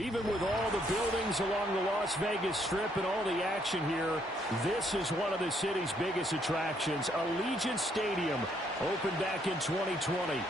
Even with all the buildings along the Las Vegas Strip and all the action here, this is one of the city's biggest attractions. Allegiant Stadium opened back in 2020.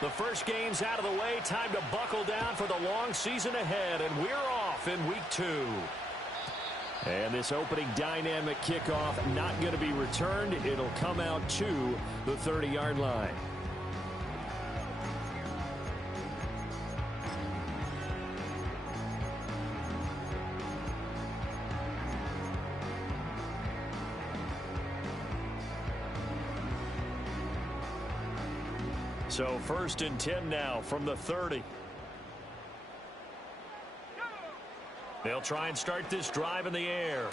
The first game's out of the way. Time to buckle down for the long season ahead, and we're off in week 2. And this opening dynamic kickoff not going to be returned. It'll come out to the 30-yard line. So 1st and 10 now from the 30. They'll try and start this drive in the air.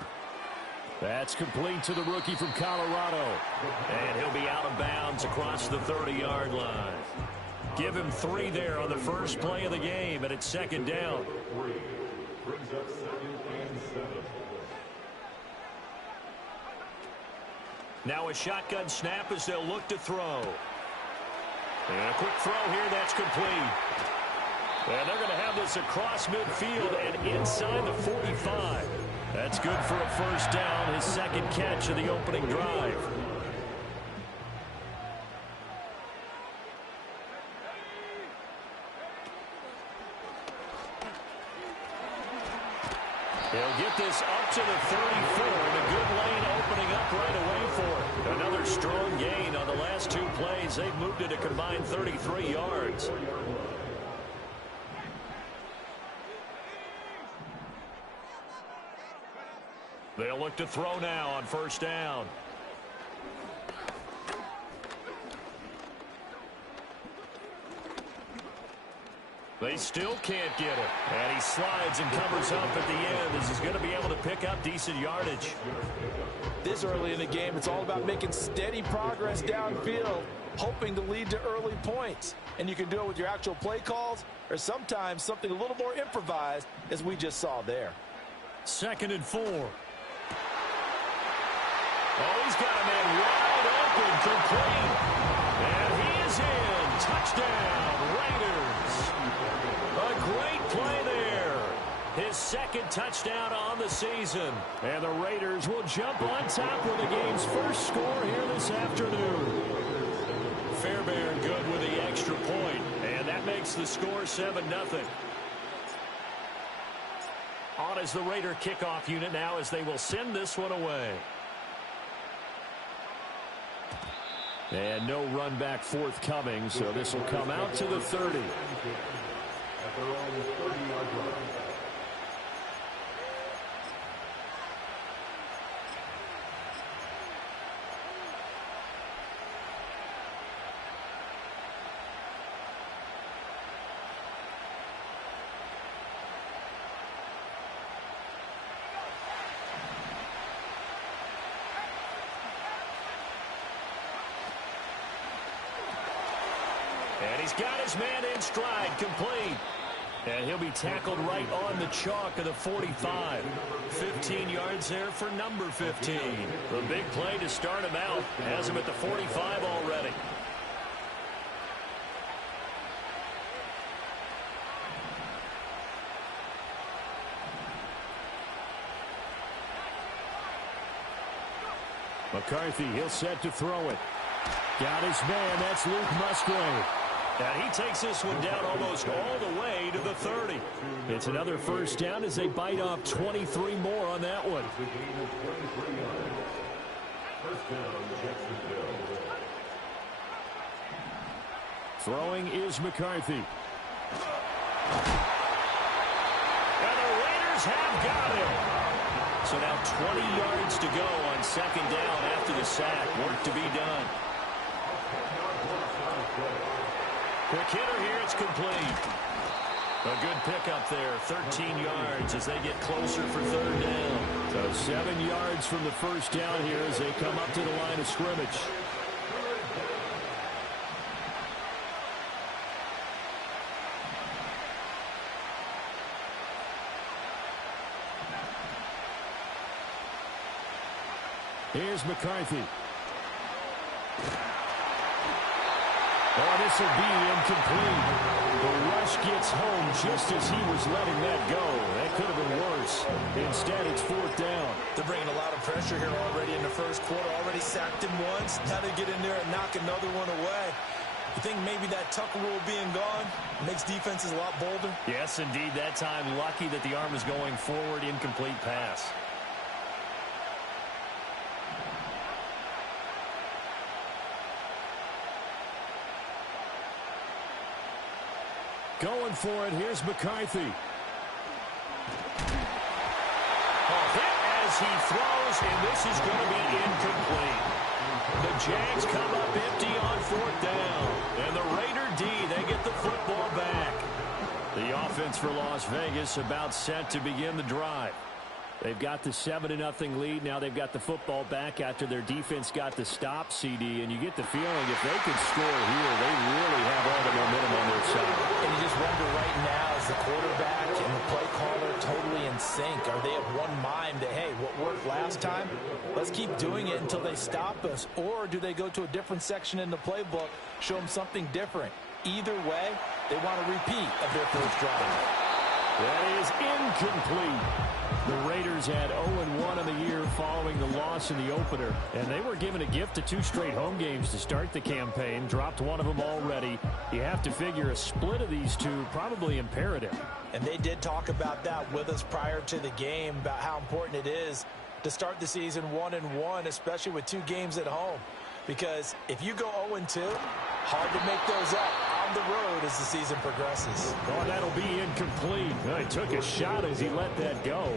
That's complete to the rookie from Colorado. And he'll be out of bounds across the 30-yard line. Give him 3 there on the first play of the game, and it's 2nd down. Now a shotgun snap as they'll look to throw. And a quick throw here, that's complete. And they're going to have this across midfield and inside the 45. That's good for a first down, his 2nd catch of the opening drive. He'll get this up to the 34, and a good lane opening up right away for it. Another strong gain on the last 2 plays. They've moved it a combined 33 yards. They'll look to throw now on first down. They still can't get it. And he slides and covers up at the end as he's going to be able to pick up decent yardage. This early in the game, it's all about making steady progress downfield, hoping to lead to early points. And you can do it with your actual play calls or sometimes something a little more improvised, as we just saw there. 2nd and 4. Oh, he's got a man wide open, complete. And he is in. Touchdown, Raiders. A great play there. His 2nd touchdown on the season. And the Raiders will jump on top with the game's first score here this afternoon. Fairbairn good with the extra point. And that makes the score 7-0. On is the Raider kickoff unit now as they will send this one away. And no run back forthcoming, so this will come out to the 30. And he's got his man in stride, complete. And he'll be tackled right on the chalk of the 45. 15 yards there for number 15. The big play to start him out. Has him at the 45 already. McCarthy, he'll set to throw it. Got his man, that's Luke Musgrave. And he takes this one down almost all the way to the 30. It's another first down as they bite off 23 more on that one. Throwing is McCarthy. And the Raiders have got him. So now 20 yards to go on 2nd down after the sack. Work to be done. Quick hitter here, it's complete. A good pickup there, 13 yards as they get closer for third down. So 7 yards from the first down here as they come up to the line of scrimmage. Here's McCarthy. Oh, this will be incomplete. The rush gets home just as he was letting that go. That could have been worse. Instead, it's fourth down. They're bringing a lot of pressure here already in the first quarter. Already sacked him once. Now they get in there and knock another one away. You think maybe that Tucker rule being gone makes defenses a lot bolder? Yes, indeed. That time, lucky that the arm is going forward. Incomplete pass. Going for it. Here's McCarthy. Hit as he throws, and this is going to be incomplete. The Jags come up empty on fourth down. And the Raider D, they get the football back. The offense for Las Vegas about set to begin the drive. They've got the 7-0 lead. Now they've got the football back after their defense got the stop, CD. And you get the feeling if they could score here, they really have all the momentum on their side. And you just wonder right now, is the quarterback and the play caller totally in sync? Are they of one mind that, hey, what worked last time, let's keep doing it until they stop us? Or do they go to a different section in the playbook, show them something different? Either way, they want a repeat of their first drive. That is incomplete. The Raiders had 0-1 on the year following the loss in the opener. And they were given a gift of 2 straight home games to start the campaign. Dropped one of them already. You have to figure a split of these two probably imperative. And they did talk about that with us prior to the game, about how important it is to start the season 1-1, especially with 2 games at home. Because if you go 0-2, hard to make those up on the road as the season progresses. Oh, that'll be incomplete. He took a shot as he let that go.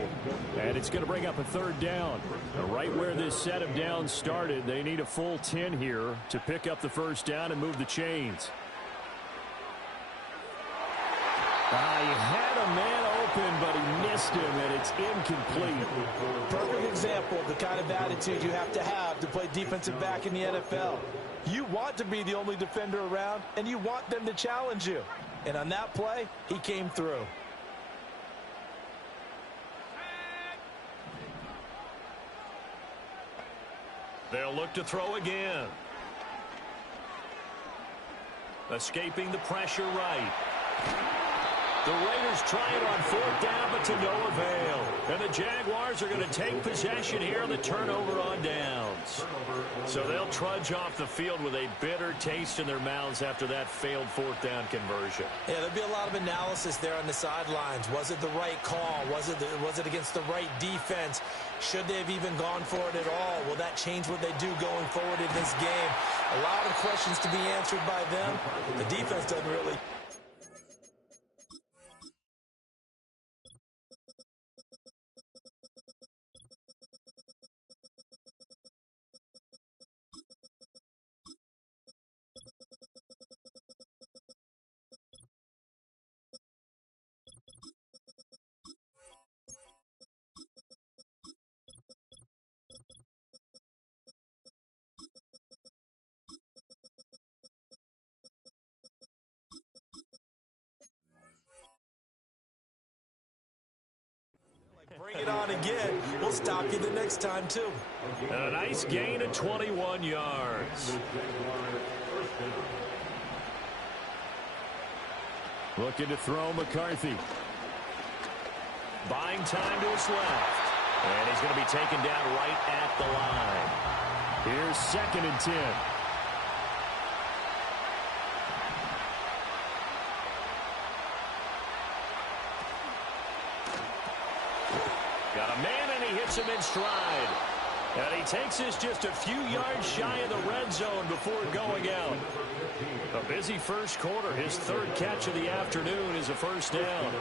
And it's going to bring up a third down. Right where this set of downs started, they need a full 10 here to pick up the first down and move the chains. He had a man open, but he missed him, and it's incomplete. Perfect example of the kind of attitude you have to play defensive back in the NFL. You want to be the only defender around, and you want them to challenge you. And on that play, he came through. They'll look to throw again. Escaping the pressure right. The Raiders try it on fourth down, but to no avail. And the Jaguars are going to take possession here on the turnover on downs. So they'll trudge off the field with a bitter taste in their mouths after that failed fourth down conversion. Yeah, there'll be a lot of analysis there on the sidelines. Was it the right call? Was it against the right defense? Should they have even gone for it at all? Will that change what they do going forward in this game? A lot of questions to be answered by them. The defense doesn't really... Bring it on again. We'll stop you the next time, too. And a nice gain of 21 yards. Looking to throw McCarthy. Buying time to his left. And he's going to be taken down right at the line. Here's 2nd and 10. Got a man, and he hits him in stride. And he takes this just a few yards shy of the red zone before going out. A busy first quarter. His 3rd catch of the afternoon is a first down.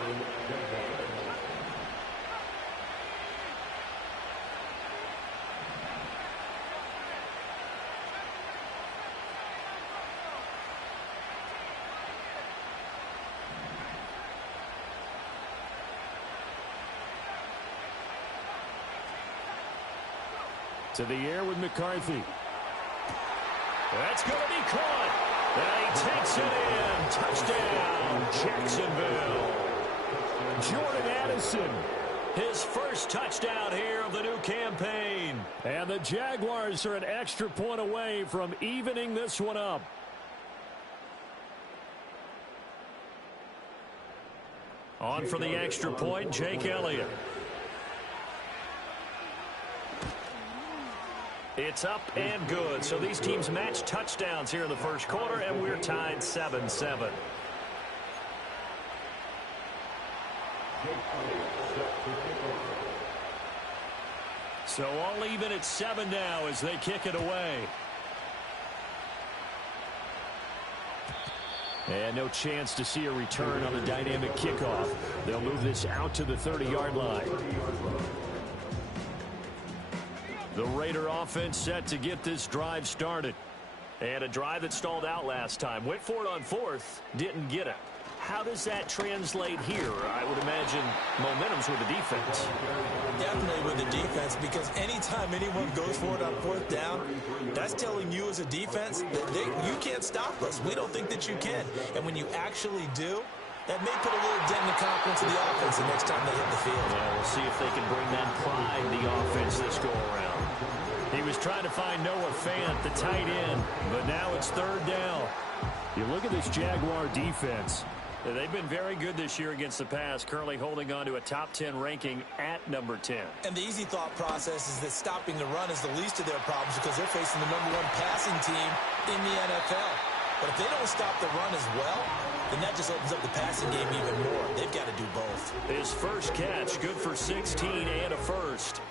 To the air with McCarthy. That's going to be caught. And he takes it in. Touchdown, Jacksonville. Jordan Addison. His first touchdown here of the new campaign. And the Jaguars are an extra point away from evening this one up. On for the extra point, Jake Elliott. It's up and good. So these teams match touchdowns here in the first quarter, and we're tied 7-7. So all even at 7 now as they kick it away. And no chance to see a return on the dynamic kickoff. They'll move this out to the 30-yard line. The Raider offense set to get this drive started. And a drive that stalled out last time. Went for it on fourth, didn't get it. How does that translate here? I would imagine momentum's with the defense. Definitely with the defense, because anytime anyone goes for it on fourth down, that's telling you as a defense that you can't stop us. We don't think that you can. And when you actually do, that may put a little dent in the confidence of the offense the next time they hit the field. Yeah, we'll see if they can bring that pride in the offense this go-around. He was trying to find Noah Fant, the tight end, but now it's third down. You look at this Jaguar defense. They've been very good this year against the pass, currently holding on to a top 10 ranking at number 10. And the easy thought process is that stopping the run is the least of their problems because they're facing the #1 passing team in the NFL. But if they don't stop the run as well, then that just opens up the passing game even more. They've got to do both. His first catch, good for 16 and a first.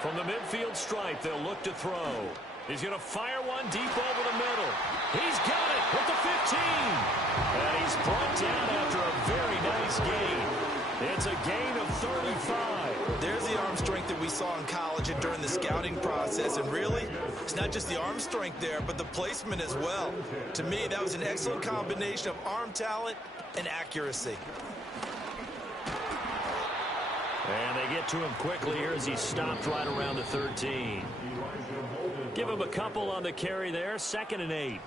From the midfield stripe, they'll look to throw. He's going to fire one deep over the middle. He's got it at the 15. And he's brought down after a very nice gain. It's a gain of 35. There's the arm strength that we saw in college and during the scouting process. And really, it's not just the arm strength there, but the placement as well. To me, that was an excellent combination of arm talent and accuracy. And they get to him quickly here as he stopped right around the 13. Give him a couple on the carry there. 2nd and 8.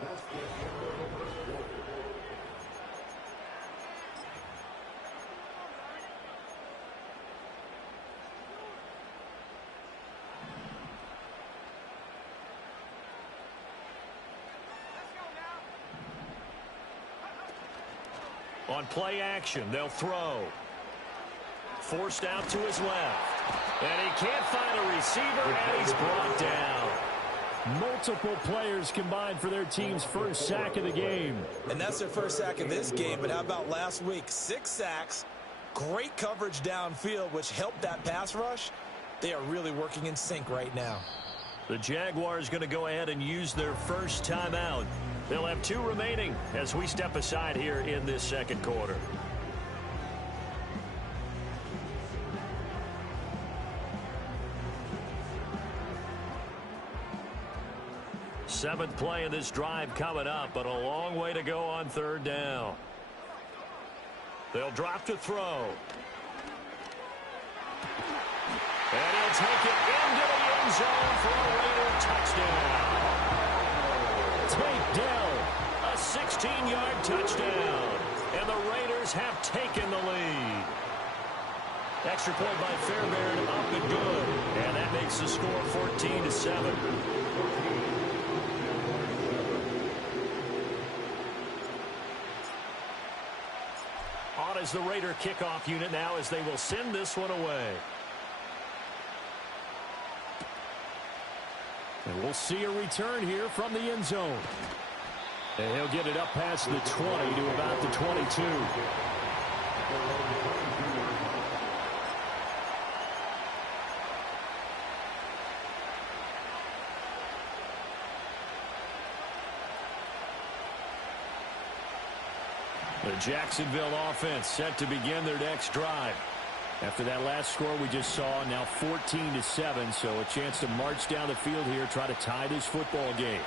On play action, they'll throw. Forced out to his left. And he can't find a receiver, and he's brought down. Multiple players combined for their team's first sack of the game. And that's their first sack of this game, but how about last week? 6 sacks, great coverage downfield, which helped that pass rush. They are really working in sync right now. The Jaguars going to go ahead and use their first timeout. They'll have 2 remaining as we step aside here in this second quarter. Seventh play of this drive coming up, but a long way to go on third down. They'll drop to throw. And he'll take it into the end zone for a Raider touchdown. Tank Dell. A 16-yard touchdown. And the Raiders have taken the lead. Extra point by Fairbairn, up and good. And that makes the score 14-7. On as the Raider kickoff unit now as they will send this one away. And we'll see a return here from the end zone. And he'll get it up past the 20 to about the 22. The Jacksonville offense set to begin their next drive. After that last score we just saw, now 14-7, so a chance to march down the field here, try to tie this football game.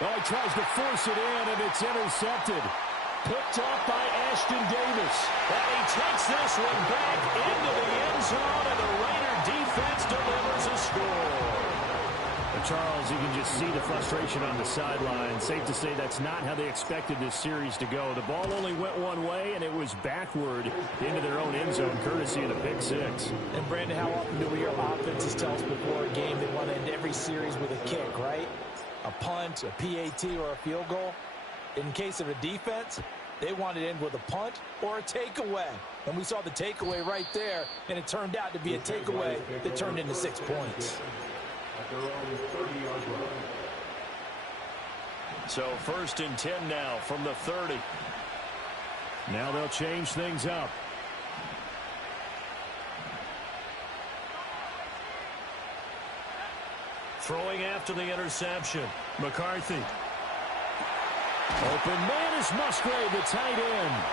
Oh, he tries to force it in, and it's intercepted. picked off by Ashton Davis. And he takes this one back into the end zone, and the Raider defense delivers a score. Charles, you can just see the frustration on the sideline. Safe to say that's not how they expected this series to go. The ball only went one way, and it was backward into their own end zone, courtesy of the pick six. And, Brandon, how often do we hear offenses tell us before a game they want to end every series with a kick, right? A punt, a PAT, or a field goal. In case of a defense, they want to end with a punt or a takeaway. And we saw the takeaway right there, and it turned out to be a takeaway that turned into 6 points. So 1st and 10 now from the 30. Now they'll change things up. Throwing after the interception. McCarthy. Open man is Musgrave, the tight end.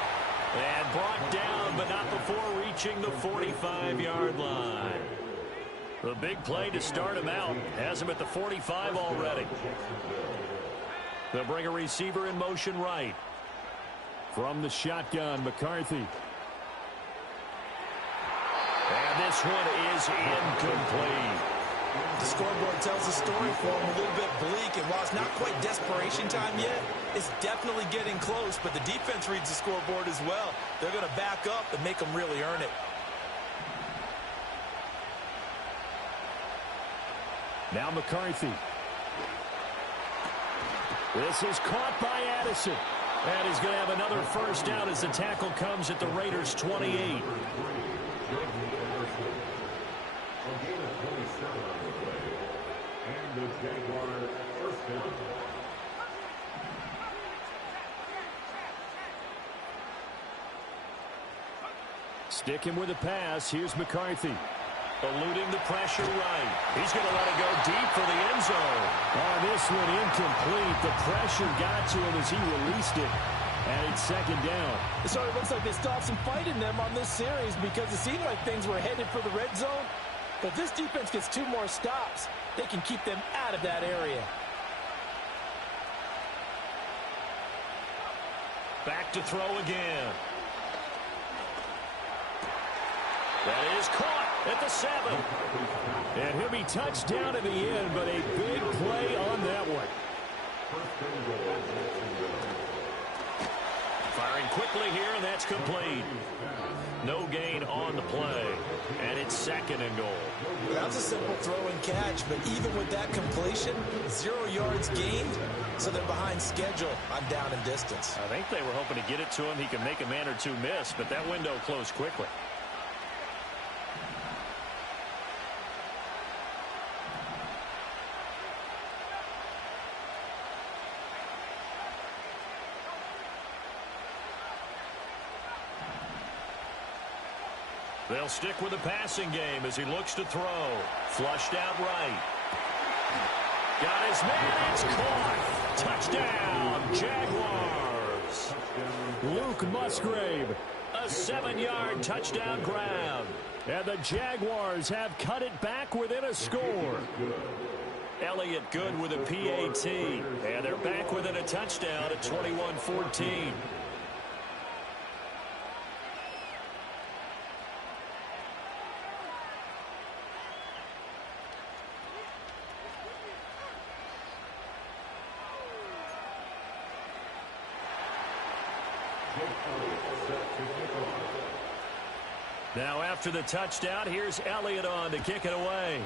And brought down, but not before reaching the 45-yard line. The big play to start him out has him at the 45 already. They'll bring a receiver in motion right. From the shotgun, McCarthy. And this one is incomplete. The scoreboard tells the story for him, a little bit bleak, and while it's not quite desperation time yet, it's definitely getting close, but the defense reads the scoreboard as well. They're going to back up and make them really earn it. Now McCarthy. This is caught by Addison. And he's going to have another first down as the tackle comes at the Raiders' 28. Sticking with the pass, here's McCarthy. Eluding the pressure right. He's going to let it go deep for the end zone. Oh, this one incomplete. The pressure got to him as he released it. And it's 2nd down. It sort of looks like they still have some fight in them on this series because it seemed like things were headed for the red zone. But if this defense gets 2 more stops, they can keep them out of that area. Back to throw again. That is caught at the 7. And he'll be touched down in the end, but a big play on that one. Firing quickly here, and that's complete. No gain on the play, and it's 2nd and goal. That was a simple throw and catch, but even with that completion, 0 yards gained, so they're behind schedule on down and distance. I think they were hoping to get it to him. He could make a man or two miss, but that window closed quickly. They'll stick with the passing game as he looks to throw. Flushed out right. Got his man. It's caught. Touchdown, Jaguars. Luke Musgrave. A 7-yard touchdown grab. And the Jaguars have cut it back within a score. Elliott good with a PAT. And they're back within a touchdown at 21-14. Now after the touchdown, here's Elliott on to kick it away.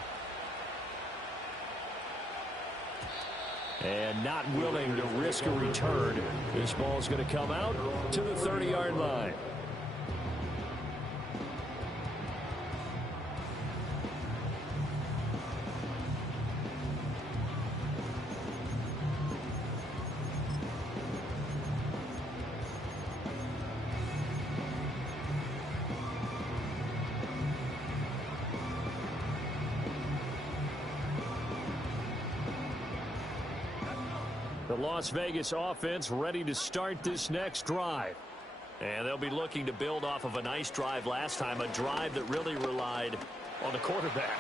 And not willing to risk a return. This ball's going to come out to the 30-yard line. The Las Vegas offense ready to start this next drive. And they'll be looking to build off of a nice drive last time, a drive that really relied on the quarterback.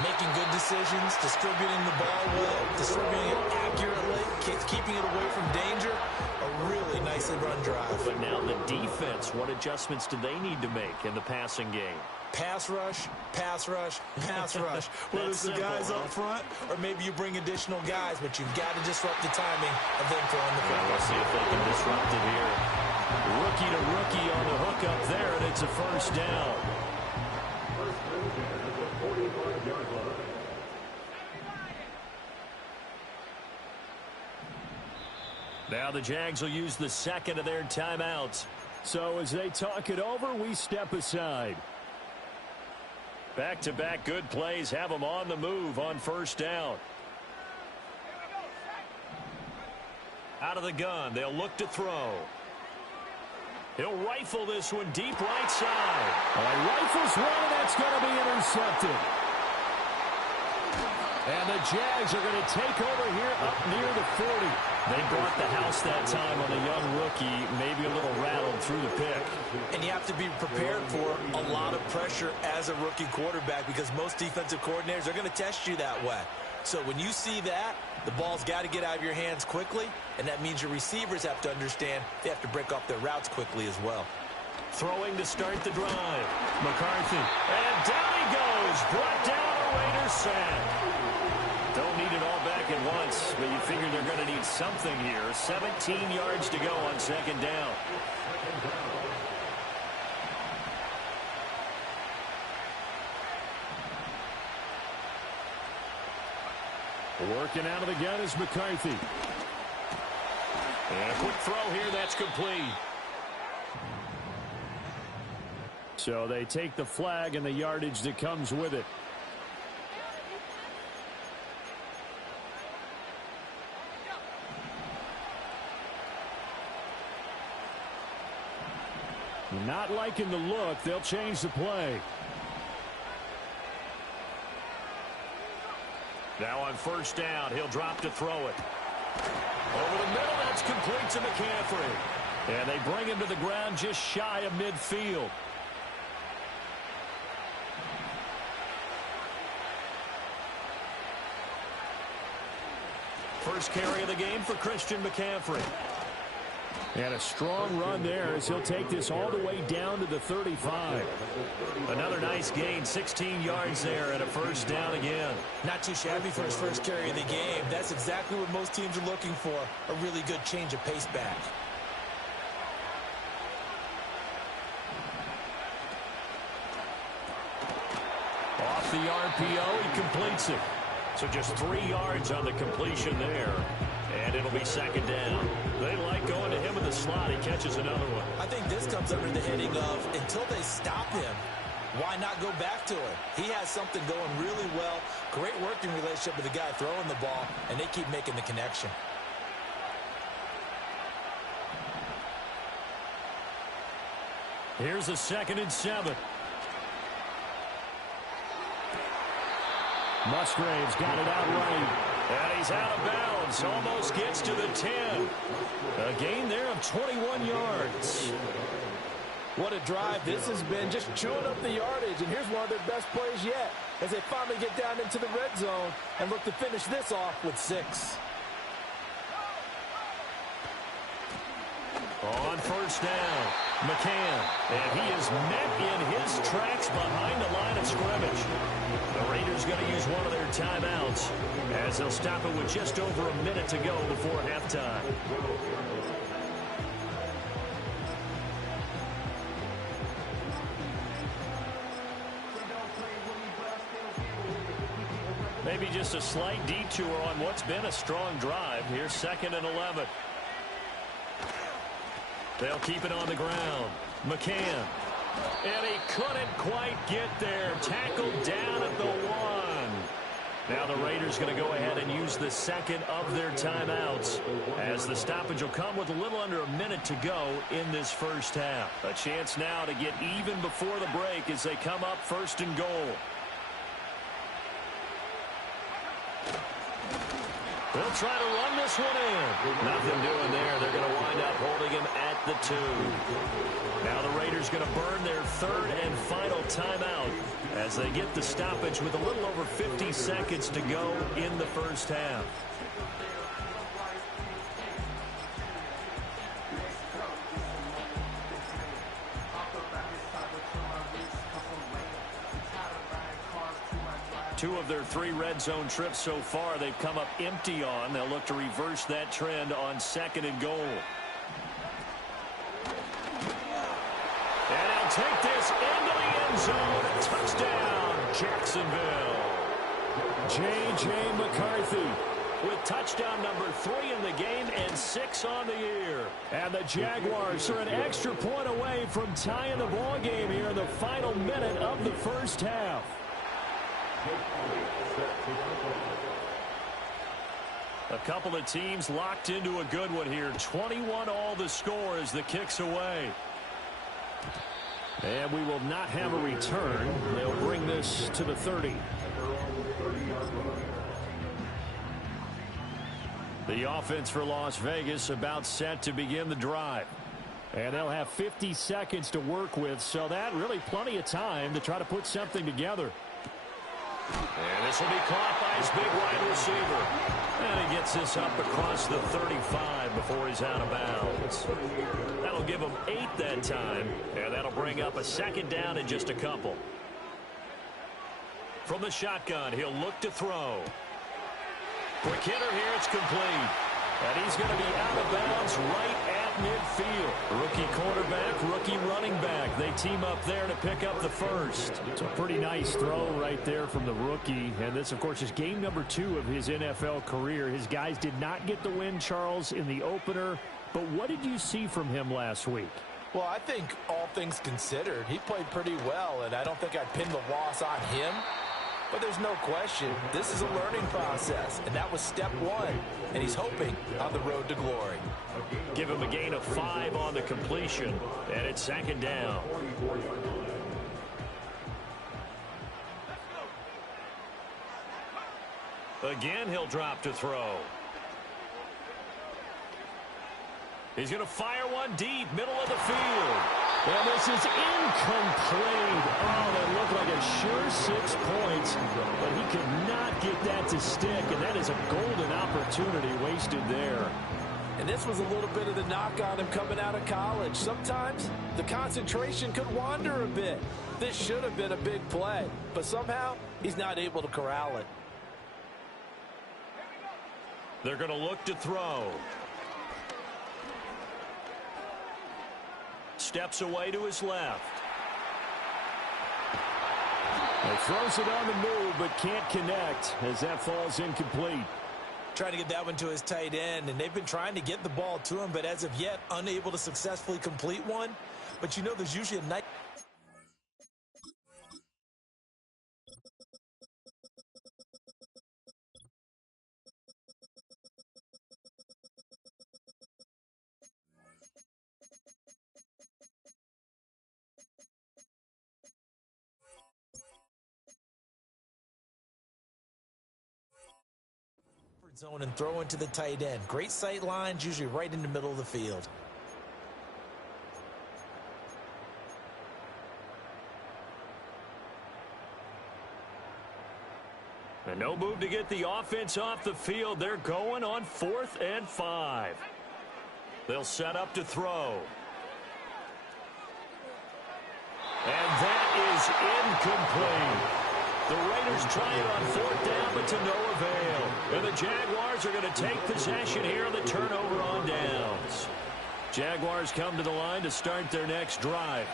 Making good decisions, distributing the ball well, distributing it accurately, keeping it away from danger. A really nicely run drive. But now the defense, what adjustments do they need to make in the passing game? Pass rush, pass rush, pass rush. Whether it's the guys up front or maybe you bring additional guys, but you've got to disrupt the timing of them throwing the football. We'll see if they can disrupt it here. Rookie to rookie on the hook up there, and it's a first down. Now the Jags will use the second of their timeouts. So as they talk it over, we step aside. Back-to-back good plays have them on the move on first down. Out of the gun, they'll look to throw. He'll rifle this one deep right side. Rifles one, and that's going to be intercepted. And the Jags are going to take over here up near the 40. They brought the house that time on a young rookie, maybe a little rattled through the pick. And you have to be prepared for a lot of pressure as a rookie quarterback because most defensive coordinators are going to test you that way. So when you see that, the ball's got to get out of your hands quickly, and that means your receivers have to understand they have to break off their routes quickly as well. Throwing to start the drive. McCarthy. And down he goes. Brought down a Raiders sack. Don't need it all back at once, but you figure they're going to need something here. 17 yards to go on second down. Working out of the gun is McCarthy. And a quick throw here, that's complete. So they take the flag and the yardage that comes with it. Not liking the look. They'll change the play. Now on first down, he'll drop to throw it. Over the middle, that's complete to McCaffrey. And they bring him to the ground just shy of midfield. First carry of the game for Christian McCaffrey. And a strong run there as he'll take this all the way down to the 35. Another nice gain, 16 yards there, and a first down again. Not too shabby for his first carry of the game. That's exactly what most teams are looking for, a really good change of pace back. Off the RPO, he completes it. So just 3 yards on the completion there. And it'll be second down. They like going to him in the slot. He catches another one. I think this comes under the heading of until they stop him, why not go back to it? He has something going really well. Great working relationship with the guy throwing the ball, and they keep making the connection. Here's a 2nd and 7. Musgrave's got it out right. And he's out of bounds. Almost gets to the 10. A gain there of 21 yards. What a drive this has been, just chewing up the yardage. And here's one of their best plays yet as they finally get down into the red zone and look to finish this off with 6. On first down, McCann. And he is met in his tracks behind the line of scrimmage. The Raiders going to use one of their timeouts as they'll stop it with just over a minute to go before halftime. Maybe just a slight detour on what's been a strong drive. Here's 2nd and 11. They'll keep it on the ground. McCann. And he couldn't quite get there. Tackled down at the 1. Now the Raiders going to go ahead and use the second of their timeouts as the stoppage will come with a little under a minute to go in this first half. A chance now to get even before the break as they come up 1st and goal. They'll try to run this one in. Nothing doing there. They're going to wind up holding him at the 2. Now the Raiders going to burn their third and final timeout as they get the stoppage with a little over 50 seconds to go in the first half. Two of their 3 red zone trips so far they've come up empty on. They'll look to reverse that trend on 2nd and goal. And they'll take this into the end zone. Touchdown, Jacksonville. J.J. McCarthy with touchdown number 3 in the game and 6 on the year. And the Jaguars are an extra point away from tying the ball game here in the final minute of the first half. A couple of teams locked into a good one here. 21 all the score as the kick's away. And we will not have a return. They'll bring this to the 30. The offense for Las Vegas about set to begin the drive. And they'll have 50 seconds to work with, so that really plenty of time to try to put something together. And this will be caught by his big wide receiver. And he gets this up across the 35 before he's out of bounds. That'll give him 8 that time. And that'll bring up a second down in just a couple. From the shotgun, he'll look to throw. Quick hitter here, it's complete. And he's going to be out of bounds right at midfield. Rookie quarterback, rookie running back. They team up there to pick up the first. It's a pretty nice throw right there from the rookie. And this, of course, is game number 2 of his NFL career. His guys did not get the win, Charles, in the opener. But what did you see from him last week? Well, I think all things considered, he played pretty well, and I don't think I'd pin the loss on him. But there's no question, this is a learning process, and that was step 1, and he's hoping on the road to glory. Give him a gain of 5 on the completion, and it's 2nd down. Again, he'll drop to throw. He's going to fire one deep, middle of the field. And this is incomplete. Oh, that looked like a sure 6 points, but he could not get that to stick, and that is a golden opportunity wasted there. And this was a little bit of the knock on him coming out of college. Sometimes the concentration could wander a bit. This should have been a big play, but somehow he's not able to corral it. They're going to look to throw. Steps away to his left. He throws it on the move, but can't connect as that falls incomplete. Trying to get that one to his tight end, and they've been trying to get the ball to him, but as of yet, unable to successfully complete one. But you know, there's usually a nice... zone and throw into the tight end. Great sight lines, usually right in the middle of the field. And no move to get the offense off the field. They're going on 4th and 5. They'll set up to throw. And that is incomplete. The Raiders try it on 4th down, but to no avail. And the Jaguars are going to take possession here on the turnover on downs. Jaguars come to the line to start their next drive.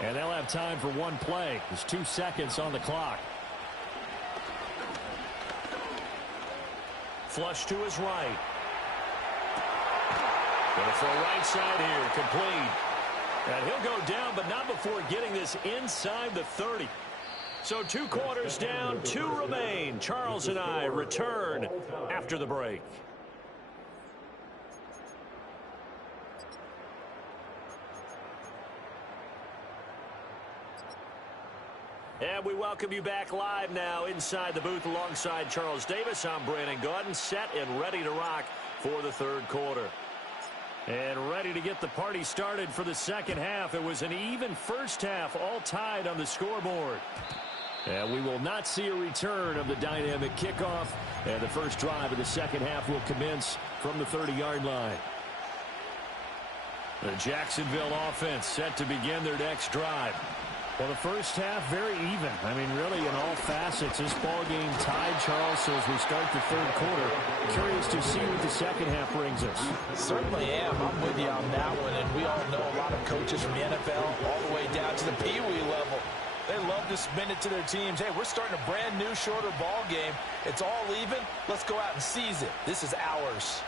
And they'll have time for one play. There's 2 seconds on the clock. Flush to his right. Going to throw right side here, complete. And he'll go down, but not before getting this inside the 30. So 2 quarters down, 2 remain. Charles and I return after the break. And we welcome you back live now inside the booth alongside Charles Davis. I'm Brandon Gaudin, set and ready to rock for the third quarter. And ready to get the party started for the second half. It was an even first half, all tied on the scoreboard. And we will not see a return of the dynamic kickoff. And the first drive of the second half will commence from the 30-yard line. The Jacksonville offense set to begin their next drive. Well, the first half, very even. I mean, really, in all facets, this ball game tied, Charles. So as we start the third quarter, curious to see what the second half brings us. Certainly am. I'm with you on that one. And we all know a lot of coaches from the NFL all the way down to the Pee Wee level. They love to spin it to their teams. Hey, we're starting a brand new, shorter ball game. It's all even. Let's go out and seize it. This is ours.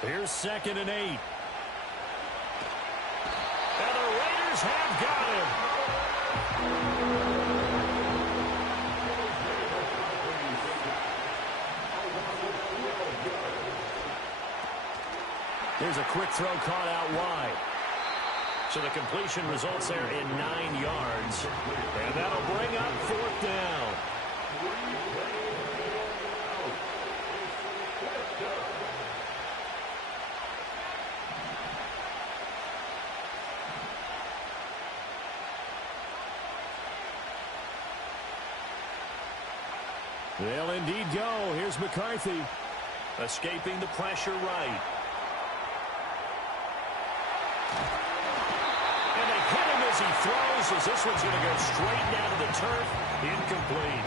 Here's 2nd and 8. And the Raiders have got him. Here's a quick throw caught out wide. So the completion results there in 9 yards. And that'll bring up 4th down. They'll indeed go. Here's McCarthy. Escaping the pressure right. And they hit him as he throws, as this one's going to go straight down to the turf. Incomplete.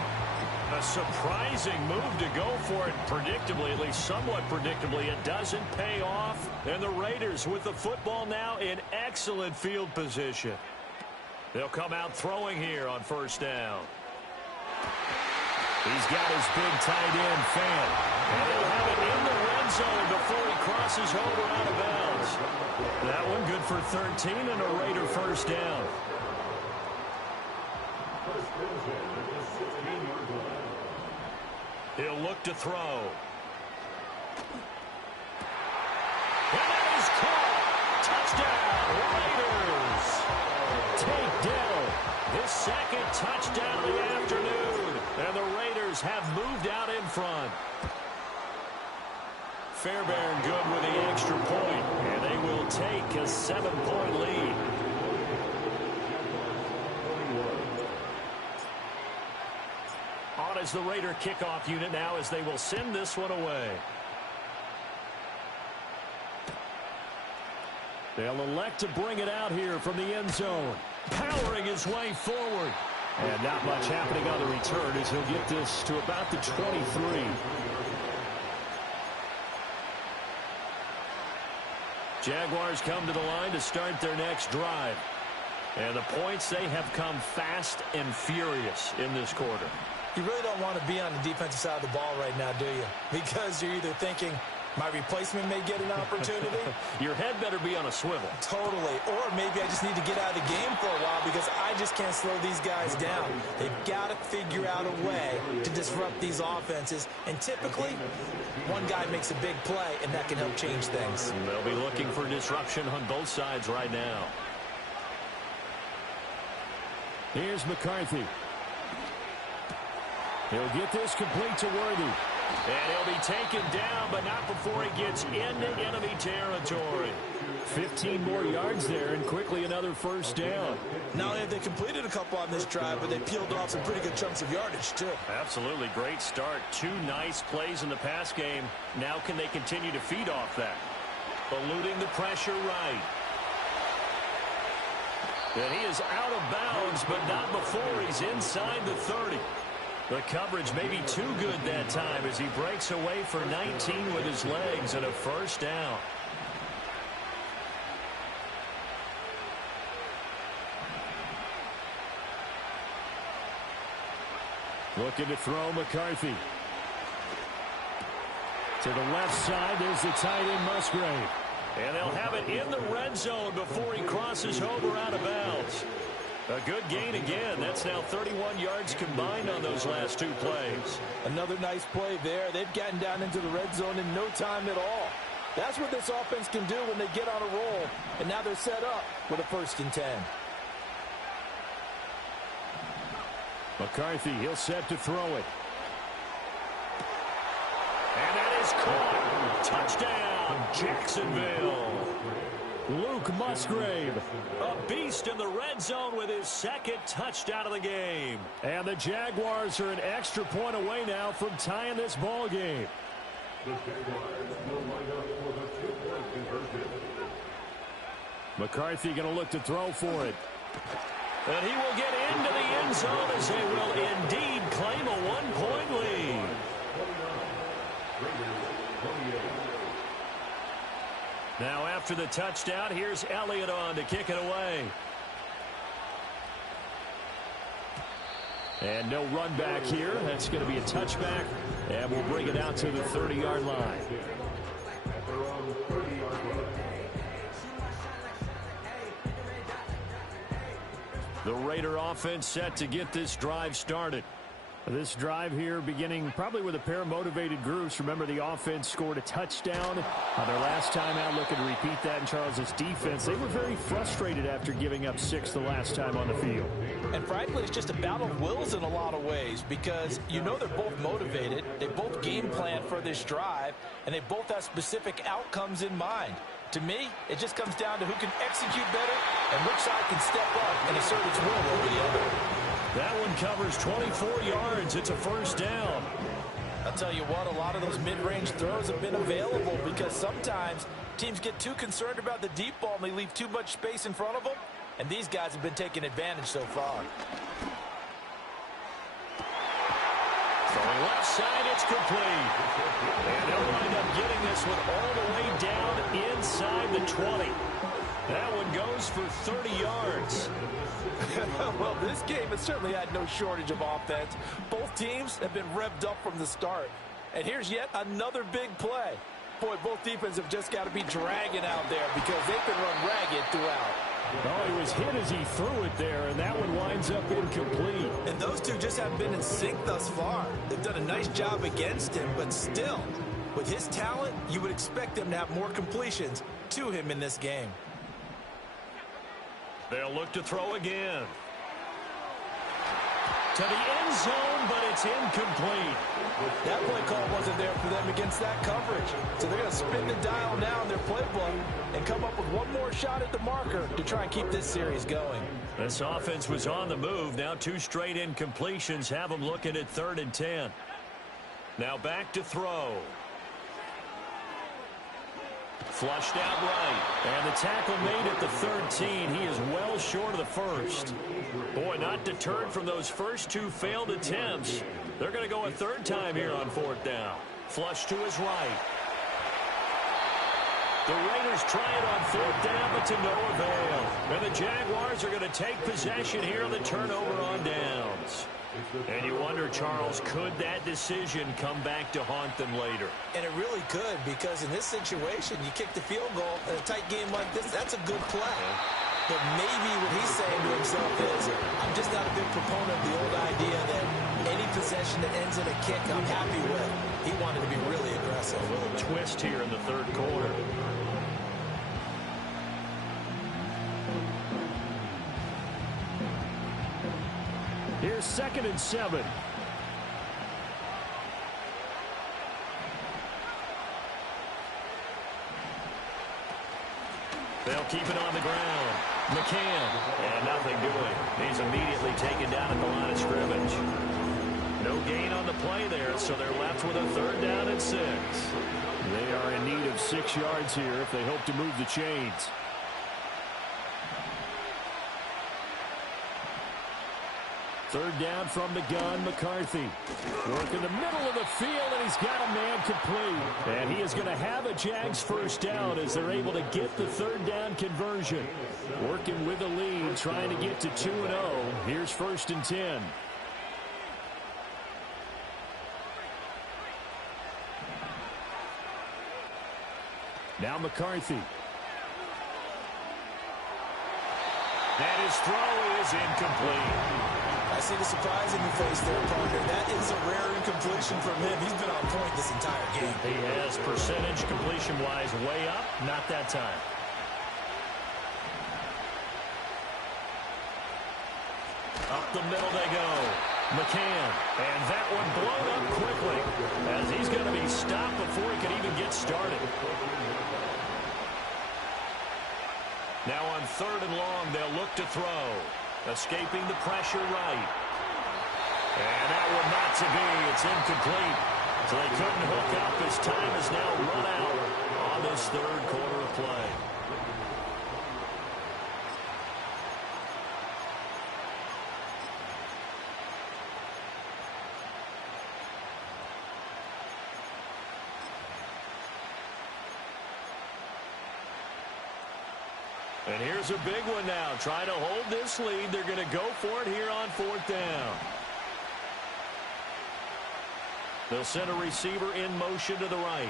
A surprising move to go for it predictably, at least somewhat predictably. It doesn't pay off. And the Raiders with the football now in excellent field position. They'll come out throwing here on first down. He's got his big tight end fan. And he'll have it in the red zone before he crosses over out of bounds. That one good for 13 and a Raider first down. He'll look to throw. And that is caught. Touchdown, Raiders. Take down his second touchdown of the afternoon. And the Raiders have moved out in front. Fairbairn good with the extra point. And they will take a 7-point lead. On is the Raider kickoff unit now as they will send this one away. They'll elect to bring it out here from the end zone. Powering his way forward. And not much happening on the return as he'll get this to about the 23. Jaguars come to the line to start their next drive. And the points, they have come fast and furious in this quarter. You really don't want to be on the defensive side of the ball right now, do you? Because you're either thinking, my replacement may get an opportunity. Your head better be on a swivel. Totally. Or maybe I just need to get out of the game for a while because I just can't slow these guys down. They've got to figure out a way to disrupt these offenses. And typically, one guy makes a big play, and that can help change things. They'll be looking for disruption on both sides right now. Here's McCarthy. He'll get this complete to Worthy. And he'll be taken down, but not before he gets into enemy territory. 15 more yards there, and quickly another first down. Not only have they completed a couple on this drive, but they peeled off some pretty good chunks of yardage, too. Absolutely. Great start. 2 nice plays in the pass game. Now can they continue to feed off that? Eluding the pressure right. And he is out of bounds, but not before he's inside the 30. The coverage may be too good that time as he breaks away for 19 with his legs and a first down. Looking to throw McCarthy. To the left side, there's the tight end Musgrave. And they'll have it in the red zone before he crosses over out of bounds. A good gain again. That's now 31 yards combined on those last 2 plays. Another nice play there. They've gotten down into the red zone in no time at all. That's what this offense can do when they get on a roll. And now they're set up with a 1st and 10. McCarthy, he'll set to throw it. And that is caught. Touchdown, Jacksonville. Luke Musgrave. A beast in the red zone with his 2nd touchdown of the game. And the Jaguars are an extra point away now from tying this ball game. McCarthy going to look to throw for it. And he will get into the end zone as they will indeed claim a 1-point lead. Now after the touchdown, here's Elliott on to kick it away. And no run back here. That's going to be a touchback. And we'll bring it out to the 30-yard line. The Raider offense set to get this drive started. This drive here beginning probably with a pair of motivated groups. Remember, the offense scored a touchdown on their last time out. Looking to repeat that in Charles's defense. They were very frustrated after giving up 6 the last time on the field. And frankly, it's just a battle of wills in a lot of ways because you know they're both motivated. They both game plan for this drive, and they both have specific outcomes in mind. To me, it just comes down to who can execute better and which side can step up and assert its will over the other. That one covers 24 yards. It's a 1st down. I'll tell you what, a lot of those mid-range throws have been available because sometimes teams get too concerned about the deep ball and they leave too much space in front of them, and these guys have been taking advantage so far. Throwing left side, it's complete. And they'll wind up getting this one all the way down inside the 20. That one goes for 30 yards. Well, this game has certainly had no shortage of offense. Both teams have been revved up from the start. And here's yet another big play. Boy, both defenses have just got to be dragging out there because they've been run ragged throughout. Oh, he was hit as he threw it there, and that one winds up incomplete. And those two just haven't been in sync thus far. They've done a nice job against him, but still, with his talent, you would expect them to have more completions to him in this game. They'll look to throw again. To the end zone, but it's incomplete. That play call wasn't there for them against that coverage. So they're going to spin the dial now in their playbook and come up with one more shot at the marker to try and keep this series going. This offense was on the move. Now 2 straight incompletions have them looking at 3rd and 10. Now back to throw. Flushed out right. And the tackle made at the 13. He is well short of the first. Boy, not deterred from those first 2 failed attempts. They're going to go a 3rd time here on 4th down. Flush to his right. The Raiders try it on 4th down, but to no avail. And the Jaguars are going to take possession here on the turnover on downs. And you wonder, Charles, could that decision come back to haunt them later? And it really could, because in this situation, you kick the field goal in a tight game like this, that's a good play. But maybe what he's saying to himself is, I'm just not a big proponent of the old idea that any possession that ends in a kick I'm happy with. He wanted to be really aggressive. A little twist here in the 3rd quarter. Here's 2nd and 7. They'll keep it on the ground. McCann. And nothing doing. He's immediately taken down at the line of scrimmage. No gain on the play there, so they're left with a 3rd down and 6. They are in need of 6 yards here if they hope to move the chains. Third down from the gun, McCarthy. Work in the middle of the field, and he's got a man complete. And he is going to have a Jags 1st down as they're able to get the 3rd down conversion. Working with the lead, trying to get to 2-0. Here's 1st and 10. Now McCarthy. And his throw is incomplete. I see the surprise in your face there, partner. That is a rare incompletion from him. He's been on point this entire game. He has percentage completion-wise way up. Not that time. Up the middle they go. McCann. And that one blown up quickly as he's going to be stopped before he can even get started. Now on 3rd and long, they'll look to throw. Escaping the pressure right. And that one not to be. It's incomplete. So they couldn't hook up as time is now run out on this 3rd quarter of play. And here's a big one now. Trying to hold this lead. They're going to go for it here on 4th down. They'll send a receiver in motion to the right.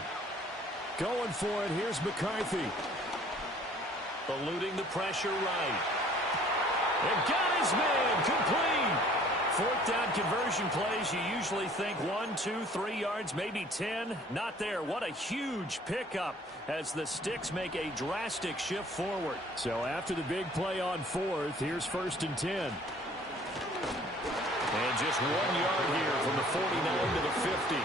Going for it. Here's McCarthy. Eluding the pressure right. And got his man. Complete. 4th down conversion plays, you usually think 1, 2, 3 yards, maybe 10. Not there. What a huge pickup as the Sticks make a drastic shift forward. So after the big play on 4th, here's 1st and 10. And just 1 yard here from the 49 to the 50.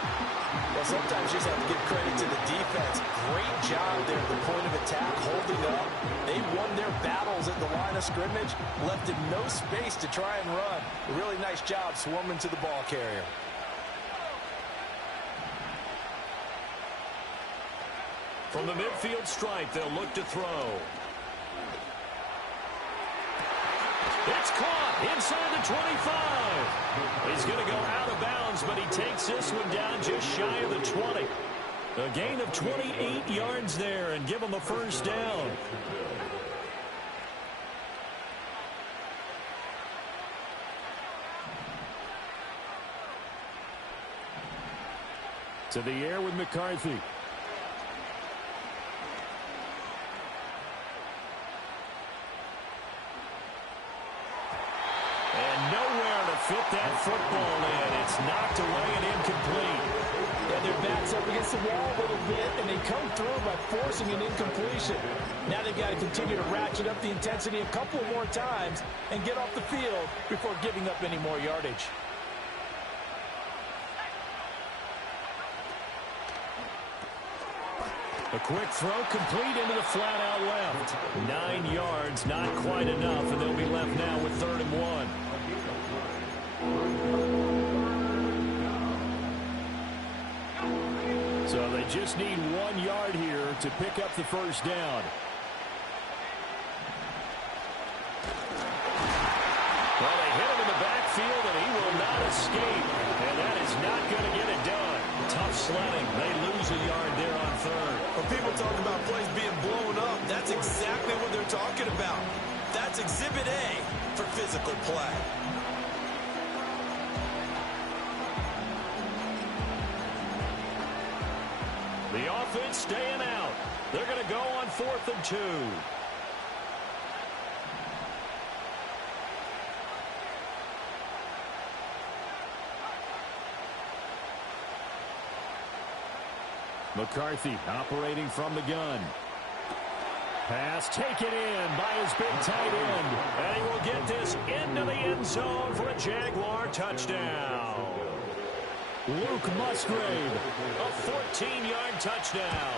Well, sometimes you just have to give credit to the defense. Great job there at the point of attack, holding up. They won their battles at the line of scrimmage, left him no space to try and run. A really nice job swarming to the ball carrier. From the midfield stripe, they'll look to throw. It's caught inside the 25. He's going to go out of bounds, but he takes this one down just shy of the 20. A gain of 28 yards there and give him a 1st down. To the air with McCarthy. Fit that football in. It's knocked away and incomplete. Yeah, their back's up against the wall a little bit, and they come through by forcing an incompletion. Now they've got to continue to ratchet up the intensity a couple more times and get off the field before giving up any more yardage. A quick throw complete into the flat out left. 9 yards, not quite enough, and they'll be left now with 3rd and 1. So they just need 1 yard here to pick up the 1st down. Well, they hit him in the backfield, and he will not escape. And that is not going to get it done. Tough sledding. They lose a yard there on 3rd. When people talk about plays being blown up, that's exactly what they're talking about. That's Exhibit A for physical play. The offense staying out. They're going to go on 4th and 2. McCarthy operating from the gun. Pass taken in by his big tight end. And he will get this into the end zone for a Jaguar touchdown. Luke Musgrave, a 14-yard touchdown.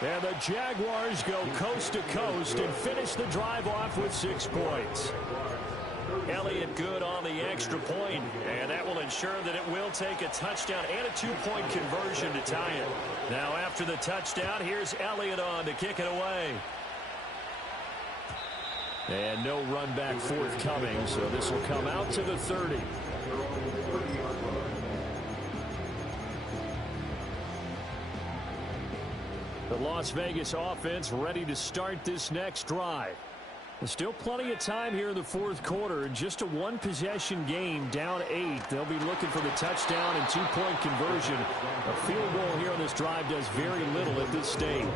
And the Jaguars go coast to coast and finish the drive off with 6 points. Elliott good on the extra point, and that will ensure that it will take a touchdown and a 2-point conversion to tie it. Now after the touchdown, here's Elliott on to kick it away. And no run back forthcoming, so this will come out to the 30. The Las Vegas offense ready to start this next drive. There's still plenty of time here in the 4th quarter. Just a 1-possession game, down 8. They'll be looking for the touchdown and 2-point conversion. A field goal here on this drive does very little at this stage.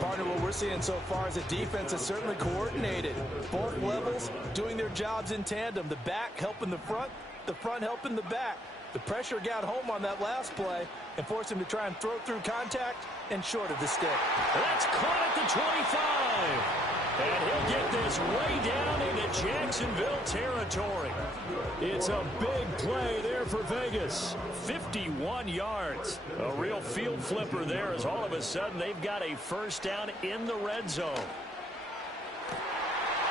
Partner, what we're seeing so far is the defense is certainly coordinated. Both levels doing their jobs in tandem. The back helping the front, The front helping the back. The pressure got home on that last play and forced him to try and throw through contact and short of the stick. That's caught at the 25. And he'll get this way down into Jacksonville territory. It's a big play there for Vegas. 51 yards. A real field flipper there as all of a sudden they've got a first down in the red zone.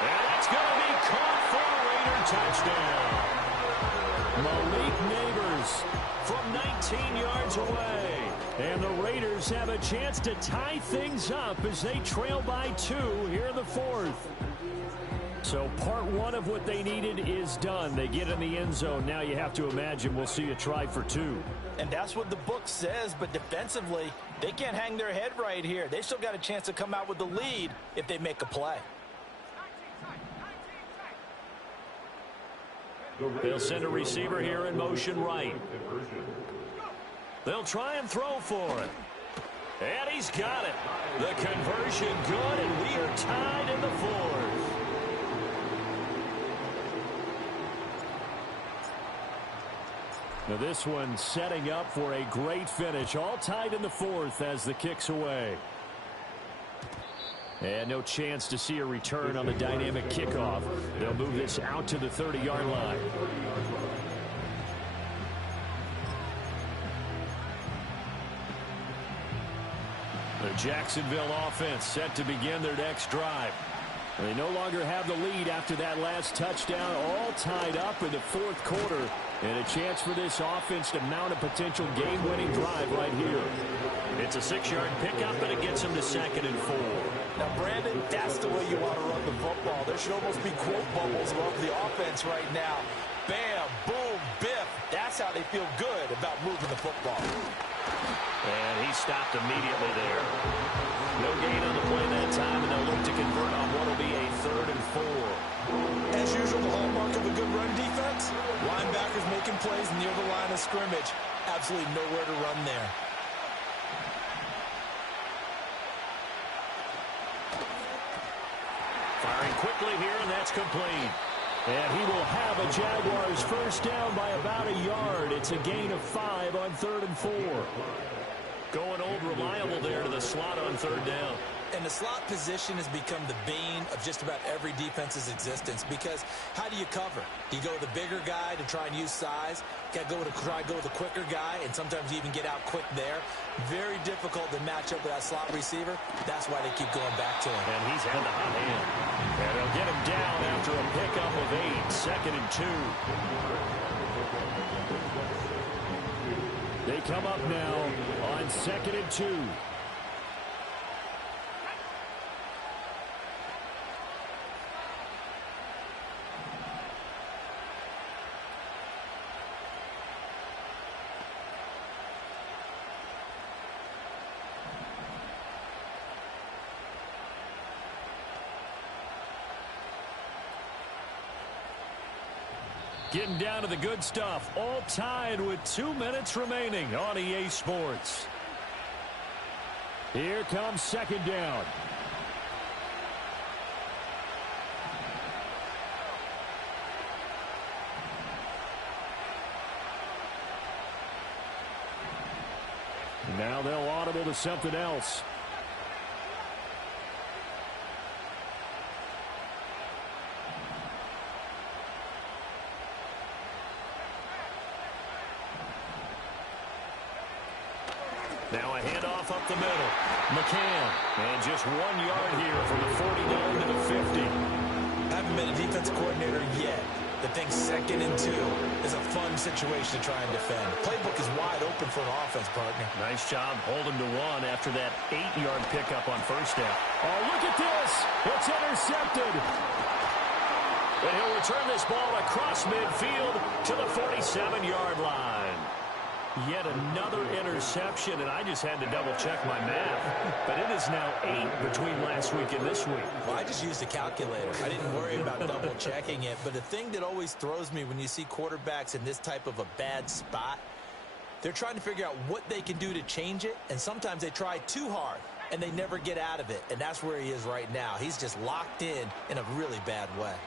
And that's going to be caught for a Raider touchdown. Malik Neighbors From 19 yards away. And the Raiders have a chance to tie things up as they trail by 2 here in the 4th. So part 1 of what they needed is done. They get in the end zone. Now you have to imagine we'll see a try for 2. And that's what the book says, but defensively, they can't hang their head right here. They still got a chance to come out with the lead if they make a play. They'll send a receiver here in motion right. They'll try and throw for it. And he's got it. The conversion good, and we are tied in the 4th. Now this one setting up for a great finish. All tied in the 4th as the kick's away. And no chance to see a return on the dynamic kickoff. They'll move this out to the 30-yard line. The Jacksonville offense set to begin their next drive. They no longer have the lead after that last touchdown, all tied up in the 4th quarter. And a chance for this offense to mount a potential game-winning drive right here. It's a 6-yard pickup, and it gets him to 2nd and 4. Now, Brandon, that's the way you want to run the football. There should almost be quote bubbles above the offense right now. Bam, boom, biff. That's how they feel good about moving the football. And he stopped immediately there. No gain on the play that time, and they'll look to convert on what will be a 3rd and 4. As usual, the hallmark of a good run defense, linebackers making plays near the line of scrimmage. Absolutely nowhere to run there. Firing quickly here, and that's complete. And he will have a Jaguars first down by about a yard. It's a gain of 5 on 3rd and 4. Going old reliable there to the slot on 3rd down. And the slot position has become the bane of just about every defense's existence, because how do you cover? Do you go with the bigger guy to try and use size? Got to try and go with the quicker guy, and sometimes you even get out quick there. Very difficult to match up with that slot receiver. That's why they keep going back to him. And he's had the hot hand. And they'll get him down after a pickup of 8, 2nd and 2. They come up now on 2nd and 2. Getting down to the good stuff. All tied with 2 minutes remaining on EA Sports. Here comes 2nd down. Now they'll audible to something else. Now a handoff up the middle. McCann. And just 1 yard here from the 49 to the 50. Haven't been a defense coordinator yet. The thing 2nd and 2 is a fun situation to try and defend. The playbook is wide open for an offense, partner. Nice job holding to 1 after that 8-yard pickup on 1st down. Oh, look at this. It's intercepted. And he'll return this ball across midfield to the 47-yard line. Yet another interception, and I just had to double-check my math. But it is now 8 between last week and this week. Well, I just used a calculator. I didn't worry about double-checking it. But the thing that always throws me when you see quarterbacks in this type of a bad spot, they're trying to figure out what they can do to change it, and sometimes they try too hard, and they never get out of it. And that's where he is right now. He's just locked in a really bad way.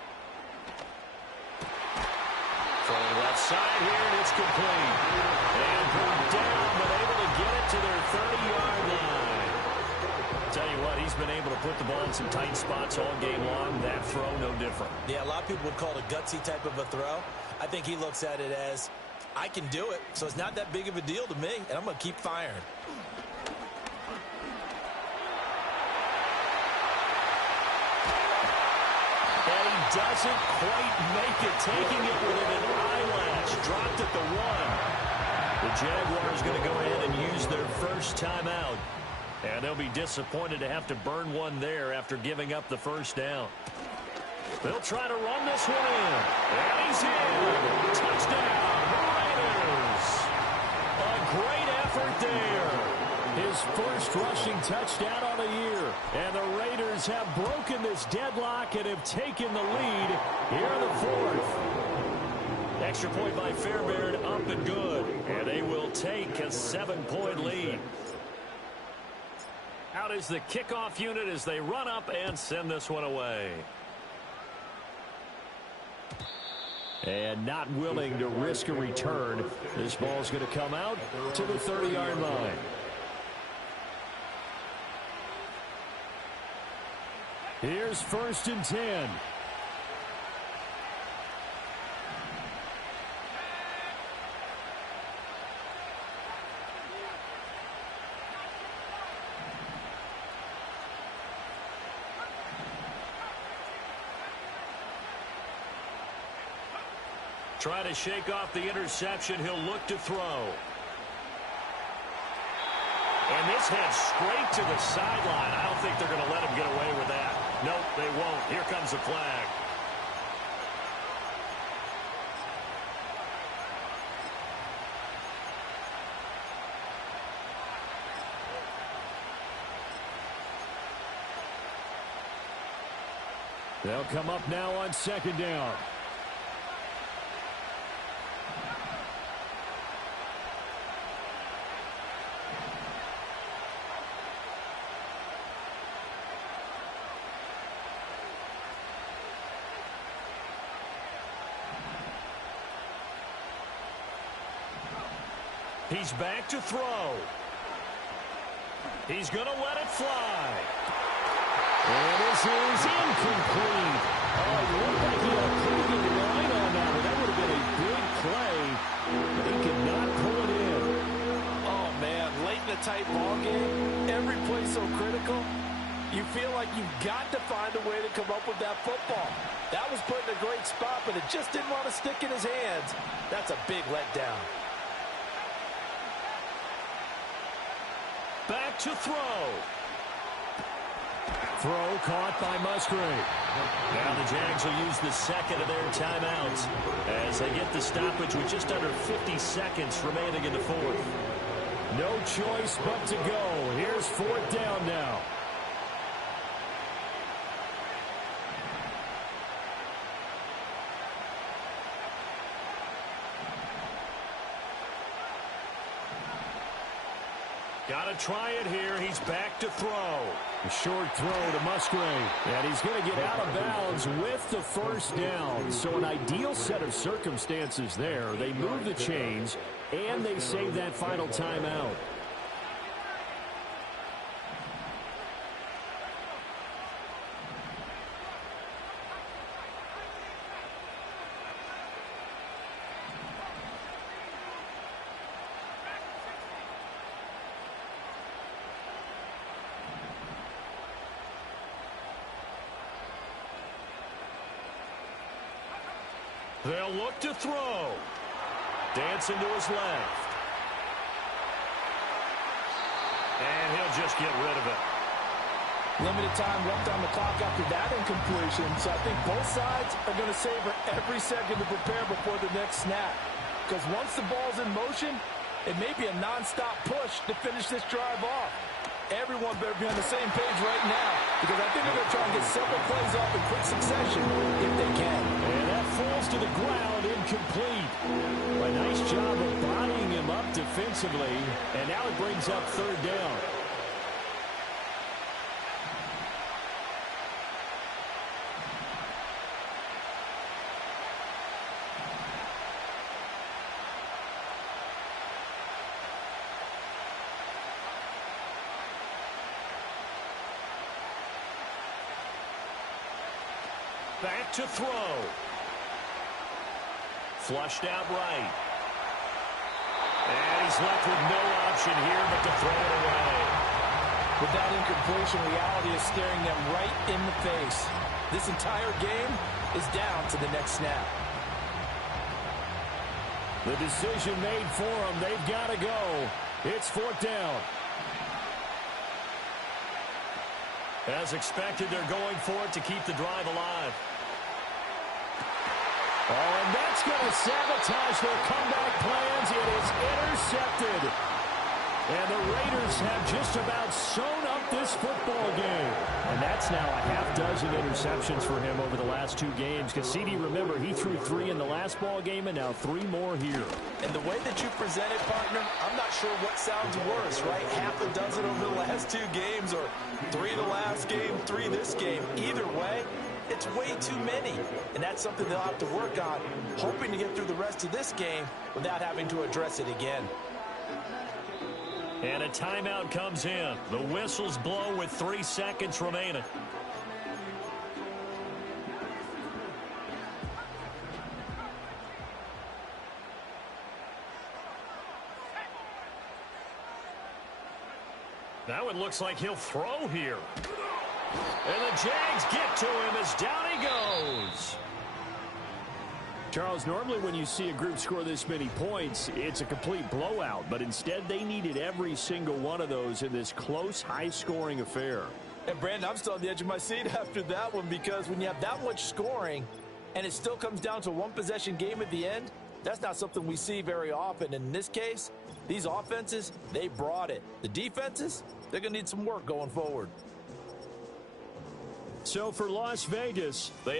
Throwing left inside here, and it's complete. And brought down, but able to get it to their 30-yard line. Tell you what, he's been able to put the ball in some tight spots all game long. That throw, no different. Yeah, a lot of people would call it a gutsy type of a throw. I think he looks at it as, I can do it, so it's not that big of a deal to me, and I'm going to keep firing. And he doesn't quite make it, taking it within an eyelash. Dropped at the 1. The Jaguars going to go ahead and use their first timeout. And they'll be disappointed to have to burn one there after giving up the first down. They'll try to run this one in. And he's in. Touchdown, Raiders. A great effort there. His first rushing touchdown on the year. And the Raiders have broken this deadlock and have taken the lead here in the fourth. Extra point by Fairbairn, up and good. And they will take a 7-point lead. Out is the kickoff unit as they run up and send this one away. And not willing to risk a return. This ball's going to come out to the 30-yard line. Here's 1st and 10. Try to shake off the interception. He'll look to throw. And this heads straight to the sideline. I don't think they're going to let him get away with that. Nope, they won't. Here comes the flag. They'll come up now on 2nd down. He's back to throw. He's going to let it fly. And this is incomplete. Oh, it looked like he had a pretty good line on that, but that would have been a big play, but he could not pull it in. Oh, man, late in a tight ball game, every play so critical, you feel like you've got to find a way to come up with that football. That was put in a great spot, but it just didn't want to stick in his hands. That's a big letdown. Back to throw. Throw caught by Musgrave. Now the Jags will use the second of their timeouts as they get the stoppage with just under 50 seconds remaining in the fourth. No choice but to go. Here's 4th down now. Got to try it here. He's back to throw. A short throw to Musgrave. And he's going to get out of bounds with the first down. So an ideal set of circumstances there. They move the chains, and they save that final timeout. They'll look to throw. Dancing to his left. And he'll just get rid of it. Limited time left on the clock after that incompletion, so I think both sides are going to savor every second to prepare before the next snap. Because once the ball's in motion, it may be a nonstop push to finish this drive off. Everyone better be on the same page right now, because I think they're going to try and get several plays off in quick succession if they can. And that falls to the ground, incomplete. A nice job of bodying him up defensively, and now it brings up 3rd down. back to throw. Flushed out right. And he's left with no option here but to throw it away. With that incompletion, reality is staring them right in the face. This entire game is down to the next snap. The decision made for them. They've got to go. It's 4th down. As expected, they're going for it to keep the drive alive. Oh, and that's going to sabotage their comeback plans. It is intercepted. And the Raiders have just about sewn up this football game. And that's now a half-dozen interceptions for him over the last 2 games. Because, CD, remember, he threw 3 in the last ball game and now 3 more here. And the way that you present it, partner, I'm not sure what sounds worse, right? Half a dozen over the last 2 games, or 3 the last game, 3 this game. Either way, it's way too many. And that's something they'll have to work on, hoping to get through the rest of this game without having to address it again. And a timeout comes in. The whistles blow with 3 seconds remaining. Now it looks like he'll throw here. And the Jags get to him as down he goes. Charles, normally when you see a group score this many points, it's a complete blowout. But instead, they needed every single one of those in this close, high-scoring affair. And, Brandon, I'm still on the edge of my seat after that one, because when you have that much scoring and it still comes down to a one-possession game at the end, that's not something we see very often. And in this case, these offenses, they brought it. The defenses, they're going to need some work going forward. So for Las Vegas, they